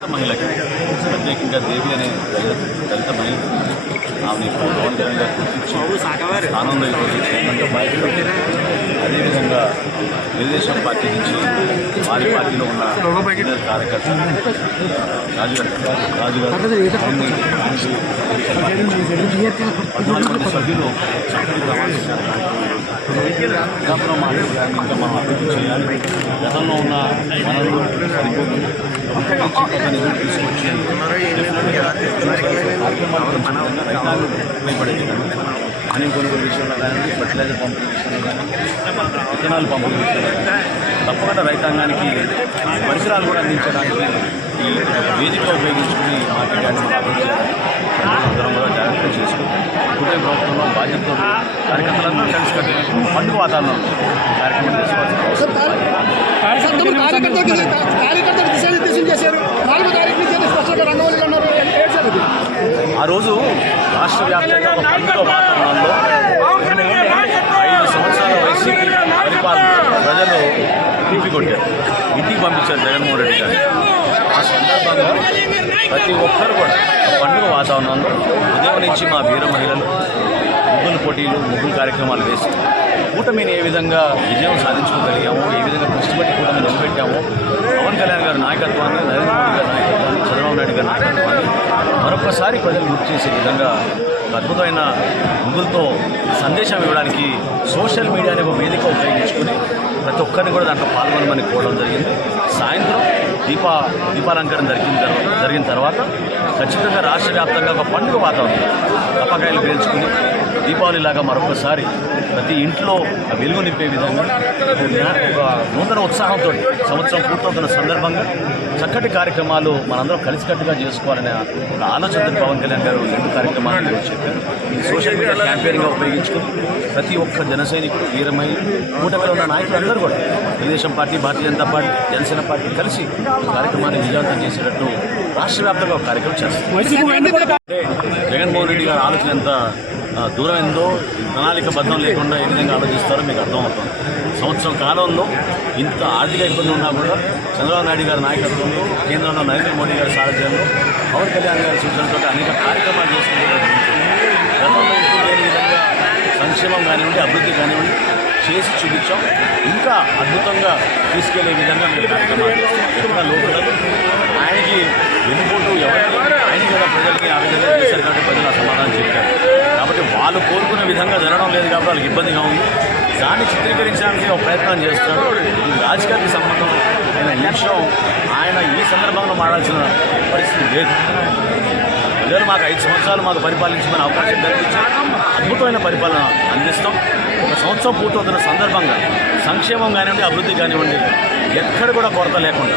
మహిళకి ప్రత్యేకంగా దేవి అనే దళిత మహిళ ఆమెని ఇప్పుడు పవన్ కళ్యాణ్ గారు గుర్తించి స్థానంలో అదేవిధంగా తెలుగుదేశం పార్టీ నుంచి వారి పార్టీలో ఉన్న కార్యకర్తలు రాజు గారు రాజు పద్నాలుగు సభ్యులు మనం అభివృద్ధి చేయాలి. గతంలో ఉన్న వనరులు సరిపోతుంది కొత్త కొన్ని కొన్ని విషయంలో కానీ ఫర్టిలైజర్ పంపిణీ విషయంలో కానీ విత్తనాలు పంపిణీ విషయంలో కానీ తప్పకుండా రైతాంగానికి పరిసరాలు కూడా అందించడానికి ఈ వేదిక ఉపయోగించుకుని మార్కెట్ అందరం కూడా జాగ్రత్త చేసుకుని కుటుంబ ప్రభుత్వంలో బాధ్యతతో కార్యకర్తలందరూ కలిసి కట్టి పండుగ వాతావరణంలో కార్యక్రమం చేసుకోవాల్సిన అవసరం ఆ రోజు రాష్ట్ర వ్యాప్తంగా ఒక పండుగ వాతావరణంలో ఐదు సంవత్సరాల వైసీపీ పరిపాలన ప్రజలు తిప్పికొట్టారు. ఇంటికి పంపించారు జగన్మోహన్ రెడ్డి గారు. ఆ సందర్భంగా ప్రతి ఒక్కరు కూడా ఆ పండుగ వాతావరణంలో ఉదయం నుంచి మా వీర మహిళలు ముగ్గులు పోటీలు ముగ్గులు కార్యక్రమాలు వేసి కూటమిని ఏ విధంగా విజయం సాధించుకోగలిగాము ఏ విధంగా కష్టపడి కూటమి నిలబెట్టాము పవన్ కళ్యాణ్ గారి నాయకత్వాన్ని నరేంద్ర మోడీ గారి నాయకత్వాన్ని చంద్రబాబు నాయుడు గారి నాయకత్వాన్ని ఒక్కసారి ప్రజలు గుర్తు చేసే విధంగా అద్భుతమైన ముందులతో సందేశం ఇవ్వడానికి సోషల్ మీడియాని ఒక వేదిక ఉపయోగించుకుని ప్రతి ఒక్కరిని కూడా దాంట్లో పాల్గొనమని కోరడం జరిగింది. సాయంత్రం దీప దీపాలంకరణ జరిగిన తర్వాత జరిగిన తర్వాత ఖచ్చితంగా రాష్ట్ర వ్యాప్తంగా ఒక పండుగ వాతావరణం తప్పకాయలు పేల్చుకుని దీపావళిలాగా మరొకసారి ప్రతి ఇంట్లో ఆ వెలుగు నింపే విధంగా ఒక నూతన ఉత్సాహంతో సంవత్సరం పూర్తవుతున్న సందర్భంగా చక్కటి కార్యక్రమాలు మనందరం కలిసికట్టుగా చేసుకోవాలనే ఒక ఆలోచనతో పవన్ కళ్యాణ్ గారు రెండు కార్యక్రమాలు చెప్పారు. ఇది సోషల్ మీడియా క్యాంపెయిన్గా ఉపయోగించుకుని ప్రతి ఒక్క జన సైనికుడు వీరమై కూటమిలో ఉన్న నాయకులు అందరూ కూడా Telugu Desam party Bharatiya Janata party Janasena party కలిసి కార్యక్రమాన్ని విజయవంతం చేసేటట్టు రాష్ట్ర వ్యాప్తంగా ఒక కార్యక్రమం చేస్తారు. జగన్మోహన్ రెడ్డి గారి ఆలోచన ఎంత? దూరం ఎందో ప్రణాళిక బద్దం లేకుండా ఏ విధంగా ఆలోచిస్తారో మీకు అర్థమవుతుంది. సంవత్సరం కాలంలో ఇంత ఆర్థిక ఇబ్బంది ఉన్నా కూడా చంద్రబాబు నాయుడు గారి నాయకత్వంలో కేంద్రంలో నరేంద్ర మోడీ గారి సారథ్యంలో పవన్ కళ్యాణ్ గారి సూచనలతో అనేక కార్యక్రమాలు చేసుకుంటూ గతంలో లేని విధంగా సంక్షేమం కానివ్వండి అభివృద్ధి కానివ్వండి చేసి చూపించాం. ఇంకా అద్భుతంగా తీసుకెళ్ళే విధంగా మీరు కార్యక్రమాలు లోపల ఆయనకి వెనుపోటు ఎవరికి ఆయన కదా ప్రజలకి ఆ విధంగా చేశారు కాబట్టి ప్రజలు ఆ సమాధానం చెప్పారు కాబట్టి వాళ్ళు కోరుకున్న విధంగా జరగడం లేదు కాబట్టి వాళ్ళకి ఇబ్బందిగా ఉంది. దాన్ని చిత్రీకరించడానికి ఒక ప్రయత్నం చేస్తాడు ఇది రాజకీయానికి సంబంధం అయిన ఈ విషయం ఆయన ఈ సందర్భంలో మాట్లాడాల్సిన పరిస్థితి లేదు. ప్రజలు మాకు ఐదు సంవత్సరాలు మాకు పరిపాలించమని అవకాశం కల్పించారు. అద్భుతమైన పరిపాలన అందిస్తాం. ఒక సంవత్సరం పూర్తవుతున్న సందర్భంగా సంక్షేమం కానివ్వండి అభివృద్ధి కానివ్వండి ఎక్కడ కూడా కొరత లేకుండా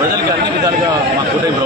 ప్రజలకి అన్ని విధాలుగా మా కూటమి